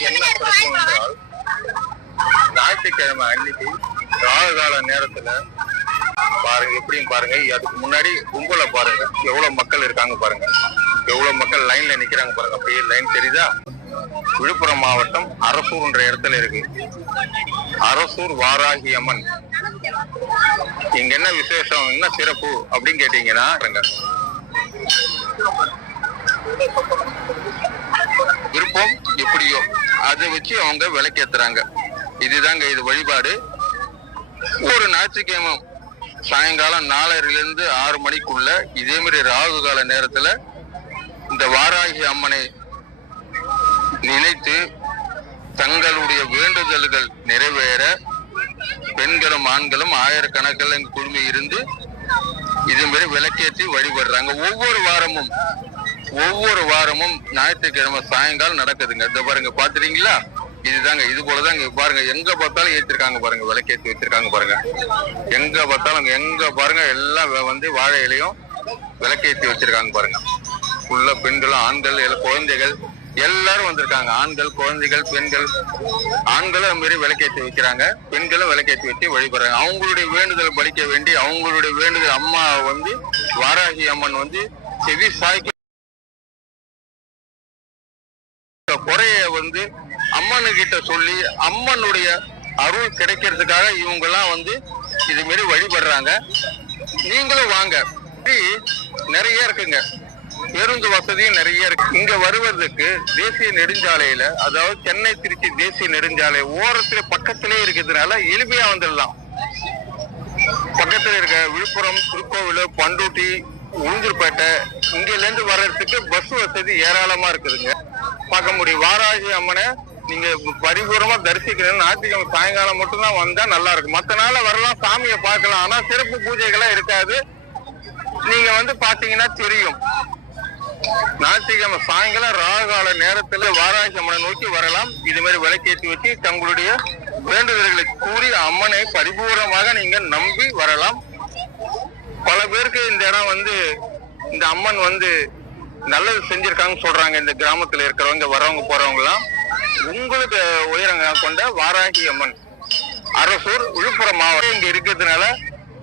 என்ன சிறப்பு என்றால் ஞாயிற்றுக்கிழமை அன்னைக்கு காலகால நேரத்துல பாருங்க எப்படியும் பாருங்க. அதுக்கு முன்னாடி கும்பல பாருங்க. எவ்வளவு மக்கள் இருக்காங்க பாருங்க. எவ்வளவு மக்கள் லைன்ல நிக்கிறாங்க பாருங்க. அப்படியே லைன் தெரியுதா? விழுப்புரம் மாவட்டம் அரசூர்ன்ற இடத்துல இருக்கு. அரசூர் வாராகி அம்மன். இங்க என்ன விசேஷம்? என்ன சிறப்பு? அப்படின்னு கேட்டீங்கன்னா விருப்பம் எப்படியோ. அதை வச்சு அவங்க விளக்கேத்துறாங்க. இதுதாங்க இது வழிபாடு. ஒரு ஞாயிற்றுக்கிழமை சாயங்காலம் நாலரைலேருந்து ஆறு மணிக்குள்ள இதே மாதிரி ராகு கால நேரத்துல இந்த வாராகி அம்மனை நினைத்து தங்களுடைய வேண்டுதல்கள் நிறைவேற பெண்களும் ஆண்களும் ஆயிரக்கணக்கில் குழுமி இருந்து இது மாதிரி விளக்கேற்றி வழிபடுறாங்க. ஒவ்வொரு வாரமும் ஒவ்வொரு வாரமும் ஞாயிற்றுக்கிழமை சாயங்காலம் நடக்குதுங்க. இந்த பாருங்க பாத்துறீங்களா இதுதாங்க இது போலதாங்க. பாருங்க எங்க பார்த்தாலும் ஏற்றிருக்காங்க பாருங்க விளக்கேற்றி வச்சிருக்காங்க பாருங்க. எங்க பார்த்தாலும் எங்க பாருங்க எல்லாம் வந்து வாழை இலையும் விளக்கேற்றி வச்சிருக்காங்க பாருங்க. ஃபுல்லா பெண்களும் ஆண்கள் எல்லாம் குழந்தைகள் எல்லாரும் வந்திருக்காங்க. ஆண்கள் குழந்தைகள் பெண்கள் ஆண்களும் அது மாதிரி விளக்கேற்றி வைக்கிறாங்க. பெண்களும் விளக்கேற்றி வச்சு வழிபடுறாங்க. அவங்களுடைய வேண்டுதல் படிக்க வேண்டி அவங்களுடைய வேண்டுதல் அம்மா வந்து வாராகி அம்மன் வந்து செவி சாய்க்க குறைய வந்து அம்மனு கிட்ட சொல்லி அம்மனுடைய அருள் கிடைக்கிறதுக்காக இவங்க எல்லாம் வந்து இது மாரி வழிபடுறாங்க. நீங்களும் வாங்க. நிறைய இருக்குங்க. பேருந்து வசதியும் நிறைய இருக்கு. இங்க வருவதற்கு தேசிய நெடுஞ்சாலையில அதாவது சென்னை திருச்சி தேசிய நெடுஞ்சாலை ஓரத்துல பக்கத்திலே இருக்கிறதுனால எளிமையா வந்துடலாம். பக்கத்துல இருக்க விழுப்புரம் திருக்கோவில் பண்டூட்டி உளுந்தூர்பேட்டை இங்கிலிருந்து வர்றதுக்கு பஸ் வசதி ஏராளமா இருக்குதுங்க. பார்க்க முடியும் வாராகி அம்மனை நீங்க பரிபூர்ணமா தரிசிக்கணும் ஞாயிற்றுக்கிழமை சாயங்காலம் மட்டும்தான் வந்தா நல்லா இருக்கும் மத்த நாள வரலாம் சாமியை பார்க்கலாம். ஆனா சிறப்பு பூஜைகள்லாம் இருக்காது. நீங்க வந்து பாத்தீங்கன்னா தெரியும். ஞாயிற்றுக்கிழமை சாயங்காலம் ராகால நேரத்துல வாராகி அம்மனை நோக்கி வரலாம். இது மாதிரி விளக்கேற்றி வச்சு தங்களுடைய வேண்டுதல்களை கூறி அம்மனை பரிபூர்ணமாக நீங்க நம்பி வரலாம். பல பேருக்கு இந்த இடம் வந்து இந்த அம்மன் வந்து நல்லது செஞ்சிருக்காங்கன்னு சொல்றாங்க இந்த கிராமத்துல இருக்கிறவங்க வரவங்க போறவங்க எல்லாம் உங்களுக்கு உயரங்க கொண்ட வாராகி அம்மன் அரசூர் விழுப்புரம் மாவட்டம். இங்க இருக்கிறதுனால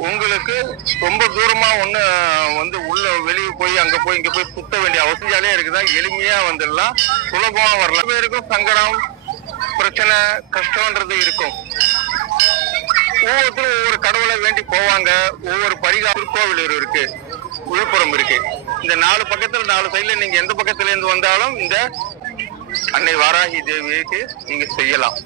உங்களுக்கு ரொம்ப தூரமா ஒண்ணு வந்து உள்ள வெளியே போய் அங்க போய் இங்க போய் சுத்த வேண்டிய அவசியாலே இருக்குதா? எளிமையா வந்துடலாம். சுலபமா வரலாம். பேருக்கும் சங்கடம் பிரச்சனை கஷ்டம்ன்றது இருக்கும். ஒவ்வொருத்தரும் ஒவ்வொரு கடவுளை வேண்டி போவாங்க. ஒவ்வொரு பரிகாரம் கோவிலூர் இருக்கு. விழுப்புரம் இருக்கு. இந்த நாலு பக்கத்துல நாலு சைட்ல நீங்க எந்த பக்கத்துல இருந்து வந்தாலும் இந்த அன்னை வாராகி தேவிக்கு நீங்க செய்யலாம்.